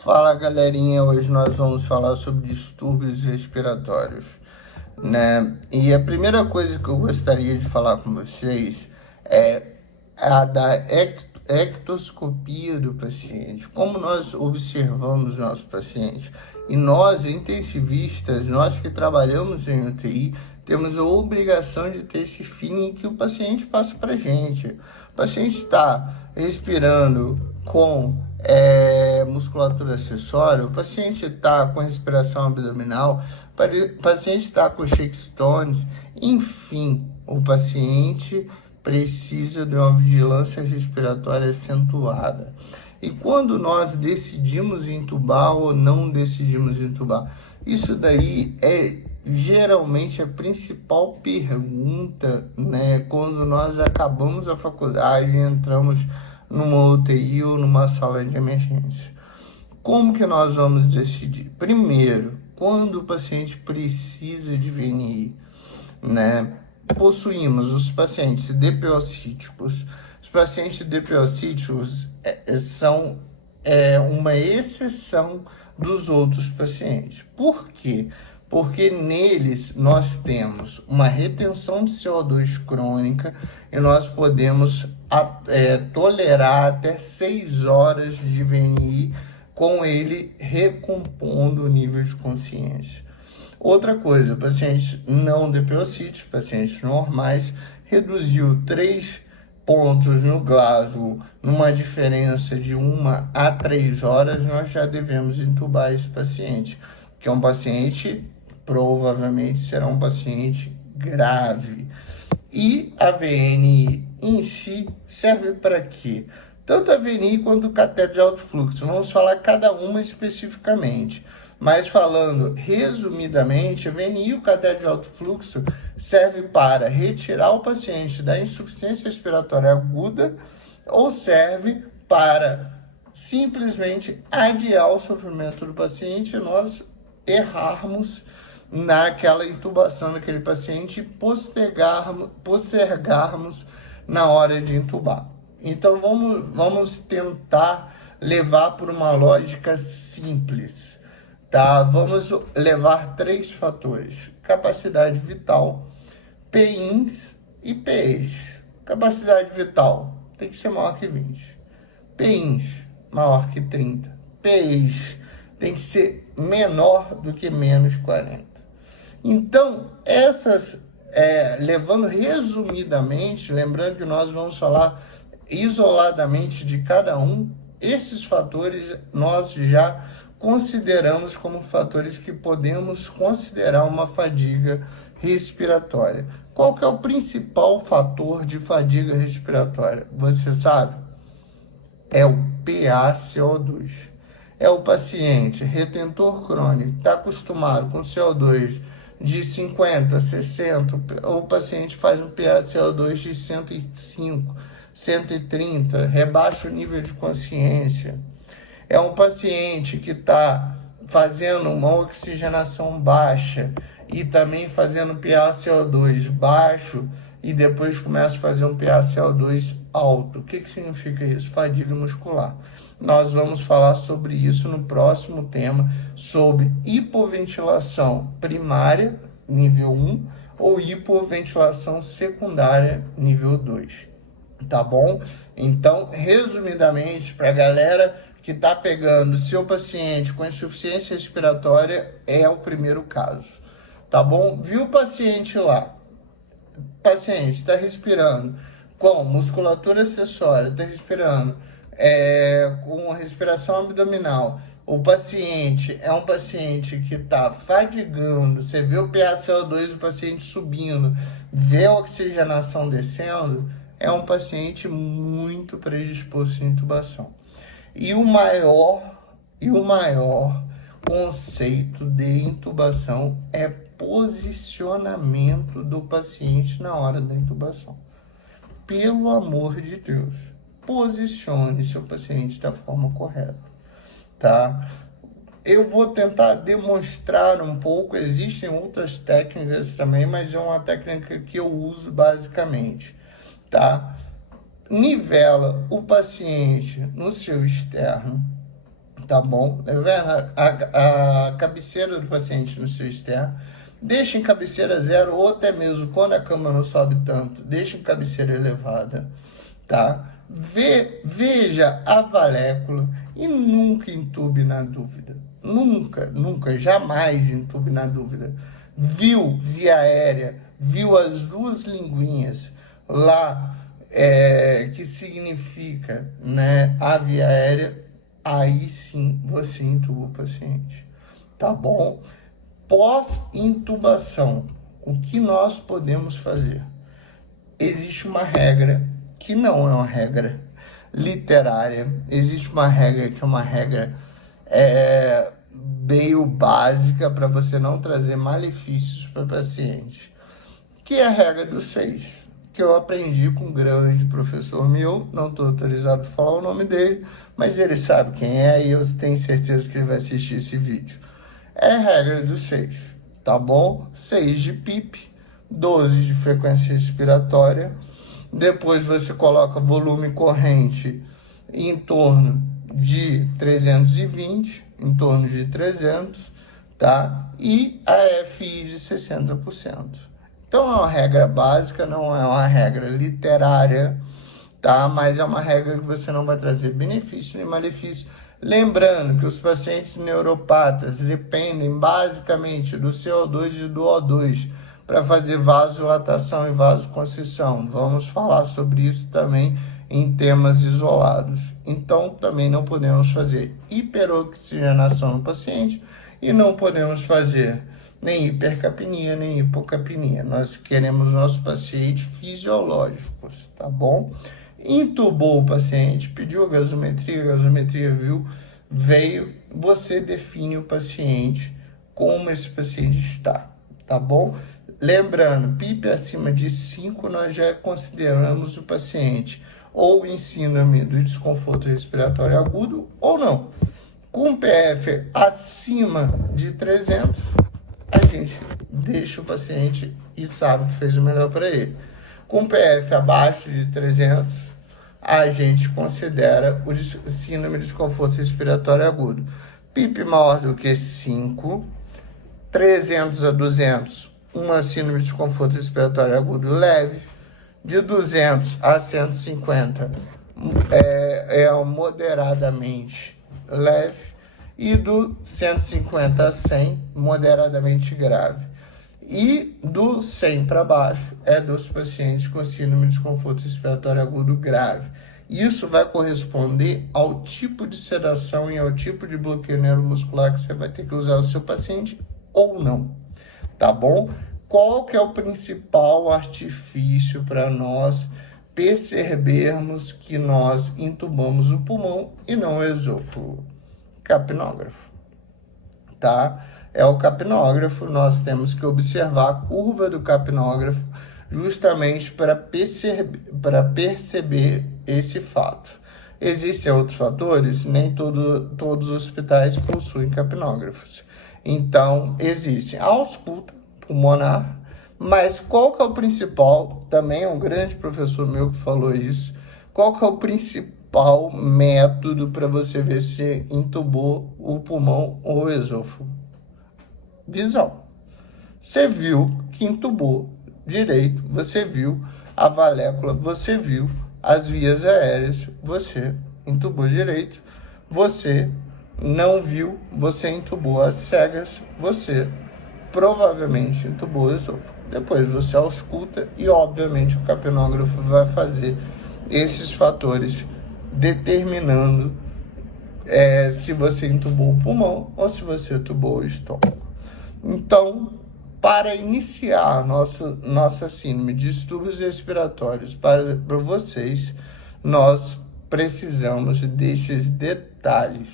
Fala galerinha, hoje nós vamos falar sobre distúrbios respiratórios, né? E a primeira coisa que eu gostaria de falar com vocês é a da ectoscopia do paciente. Como nós observamos os nossos pacientes e nós, intensivistas, nós que trabalhamos em UTI, temos a obrigação de ter esse feeling que o paciente passa para a gente. O paciente está respirando com musculatura acessória, o paciente está com respiração abdominal, o paciente está com shake stones, enfim, o paciente precisa de uma vigilância respiratória acentuada. E quando nós decidimos entubar ou não decidimos entubar, isso daí é geralmente a principal pergunta, né? Quando nós acabamos a faculdade e entramos numa UTI ou numa sala de emergência. Como que nós vamos decidir? Primeiro, quando o paciente precisa de VNI, né? Possuímos os pacientes DPO-cíticos. Os pacientes DPO-cíticos são uma exceção dos outros pacientes. Por quê? Porque neles nós temos uma retenção de CO2 crônica e nós podemos tolerar até 6 horas de VNI com ele recompondo o nível de consciência. Outra coisa, pacientes não DPO-cíticos, pacientes normais, reduziu 3 pontos no Glasgow, numa diferença de 1 a 3 horas, nós já devemos entubar esse paciente, que é um paciente, provavelmente será um paciente grave. E a VNI em si serve para quê? Tanto a VNI quanto o cateter de alto fluxo. Vamos falar cada uma especificamente. Mas falando resumidamente, a VNI e o cateter de alto fluxo serve para retirar o paciente da insuficiência respiratória aguda ou serve para simplesmente adiar o sofrimento do paciente e nós errarmos naquela intubação daquele paciente e postergarmos na hora de intubar. Então vamos tentar levar por uma lógica simples, tá? Vamos levar 3 fatores: capacidade vital, PINs e PEs. Capacidade vital tem que ser maior que 20, PINs maior que 30, PEs tem que ser menor do que menos 40. Então, levando resumidamente, lembrando que nós vamos falar isoladamente de cada um, esses fatores nós já consideramos como fatores que podemos considerar uma fadiga respiratória. Qual que é o principal fator de fadiga respiratória? Você sabe? É o PaCO2. É o paciente retentor crônico, está acostumado com CO2 de 50, 60, o paciente faz um PaCO2 de 105, 130, rebaixa o nível de consciência. É um paciente que está fazendo uma oxigenação baixa e também fazendo PaCO2 baixo e depois começa a fazer um PaCO2 alto. O que significa isso? Fadiga muscular. Nós vamos falar sobre isso no próximo tema, sobre hipoventilação primária, nível 1, ou hipoventilação secundária, nível 2. Tá bom? Então, resumidamente, para a galera que está pegando seu paciente com insuficiência respiratória, é o primeiro caso. Tá bom? Viu o paciente lá? O paciente está respirando com musculatura acessória, está respirando com respiração abdominal. O paciente é um paciente que está fadigando, você vê o PaCO2 do paciente subindo, vê a oxigenação descendo, é um paciente muito predisposto à intubação. E o maior conceito de intubação é posicionamento do paciente na hora da intubação. Pelo amor de Deus, posicione seu paciente da forma correta, tá? Eu vou tentar demonstrar um pouco, existem outras técnicas também, mas é uma técnica que eu uso basicamente, tá? Nivela o paciente no seu externo, tá bom? Levando a cabeceira do paciente no seu externo. Deixa em cabeceira zero, ou até mesmo quando a cama não sobe tanto, deixa em cabeceira elevada, tá? Veja a valécula e nunca entube na dúvida. Nunca, jamais entube na dúvida. Viu via aérea, viu as duas linguinhas lá, que significa, né, a via aérea, aí sim você intuba o paciente, tá bom? Pós-intubação, o que nós podemos fazer? Existe uma regra que não é uma regra literária, existe uma regra que é uma regra meio básica para você não trazer malefícios para o paciente, que é a regra dos 6, que eu aprendi com um grande professor meu, não estou autorizado para falar o nome dele, mas ele sabe quem é e eu tenho certeza que ele vai assistir esse vídeo. É a regra dos 6, tá bom? 6 de PIP, 12 de frequência respiratória, depois você coloca volume corrente em torno de 320, em torno de 300, tá? E a FI de 60%. Então é uma regra básica, não é uma regra literária, tá? Mas é uma regra que você não vai trazer benefício nem malefício. Lembrando que os pacientes neuropatas dependem basicamente do CO2 e do O2 para fazer vasodilatação e vasoconstrição. Vamos falar sobre isso também em temas isolados. Então, também não podemos fazer hiperoxigenação no paciente e não podemos fazer nem hipercapnia, nem hipocapnia. Nós queremos nossos pacientes fisiológicos, tá bom? Intubou o paciente, pediu a gasometria veio, você define o paciente, como esse paciente está, tá bom? Lembrando, PIP acima de 5, nós já consideramos o paciente ou em síndrome do desconforto respiratório agudo ou não. Com PF acima de 300, a gente deixa o paciente e sabe que fez o melhor para ele. Com PF abaixo de 300, a gente considera o síndrome de desconforto respiratório agudo. PIP maior do que 5, 300 a 200, uma síndrome de desconforto respiratório agudo leve. De 200 a 150 é moderadamente leve. E do 150 a 100, moderadamente grave. E do 100 para baixo é dos pacientes com síndrome de desconforto respiratório agudo grave. Isso vai corresponder ao tipo de sedação e ao tipo de bloqueio neuromuscular que você vai ter que usar no seu paciente ou não, tá bom? Qual que é o principal artifício para nós percebermos que nós intubamos o pulmão e não o esôfago? Capnógrafo, tá? É o capnógrafo, nós temos que observar a curva do capnógrafo justamente para perceber esse fato. Existem outros fatores, nem todos os hospitais possuem capnógrafos. Então, existe a ausculta pulmonar, mas qual que é o principal? Também é um grande professor meu que falou isso. Qual que é o principal método para você ver se entubou o pulmão ou o esôfago? Visão. Você viu que entubou direito, você viu a valécula, você viu as vias aéreas, você entubou direito, você não viu, você entubou as cegas, você provavelmente entubou o esôfago. Depois você ausculta e, obviamente, o capnógrafo vai fazer esses fatores determinando se você entubou o pulmão ou se você entubou o estômago. Então, para iniciar nossa síndrome de distúrbios respiratórios para vocês, nós precisamos destes detalhes,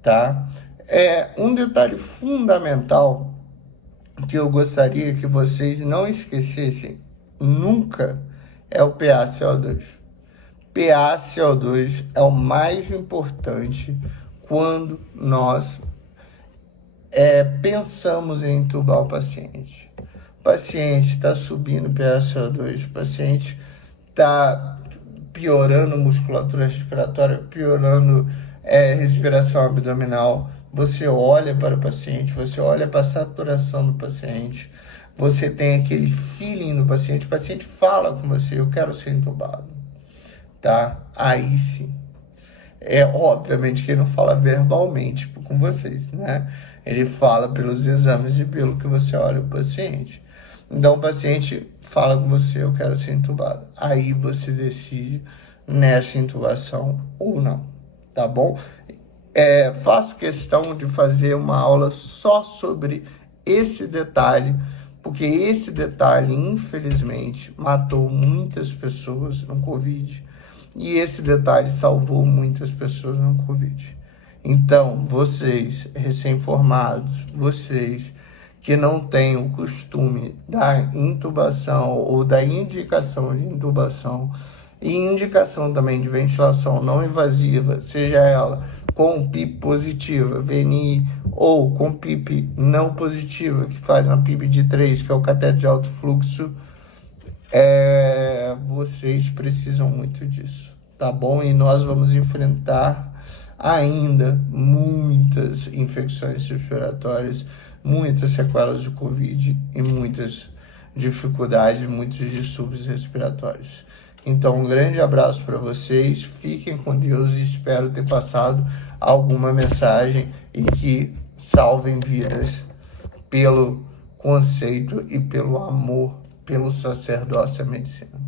tá? Um detalhe fundamental que eu gostaria que vocês não esquecessem nunca é o PaCO2. PaCO2 é o mais importante quando nós pensamos em entubar o paciente. O paciente está subindo PaCO2, o paciente está piorando a musculatura respiratória, piorando respiração abdominal, você olha para o paciente, você olha para a saturação do paciente, você tem aquele feeling do paciente, o paciente fala com você, eu quero ser entubado, tá? Aí sim. Obviamente que ele não fala verbalmente com vocês, né? Ele fala pelos exames e pelo que você olha o paciente. Então o paciente fala com você, eu quero ser entubado. Aí você decide nessa intubação ou não, tá bom? Faço questão de fazer uma aula só sobre esse detalhe, porque esse detalhe, infelizmente, matou muitas pessoas no Covid. E esse detalhe salvou muitas pessoas no Covid. Então, vocês recém-formados, vocês que não têm o costume da intubação ou da indicação de intubação e indicação também de ventilação não invasiva, seja ela com PIP positiva, VNI, ou com PIP não positiva, que faz uma PIP de 3, que é o cateter de alto fluxo, vocês precisam muito disso, tá bom? E nós vamos enfrentar ainda muitas infecções respiratórias, muitas sequelas de Covid e muitas dificuldades, muitos distúrbios respiratórios. Então, um grande abraço para vocês, fiquem com Deus e espero ter passado alguma mensagem e que salvem vidas pelo conceito e pelo amor pelo sacerdócio e a medicina.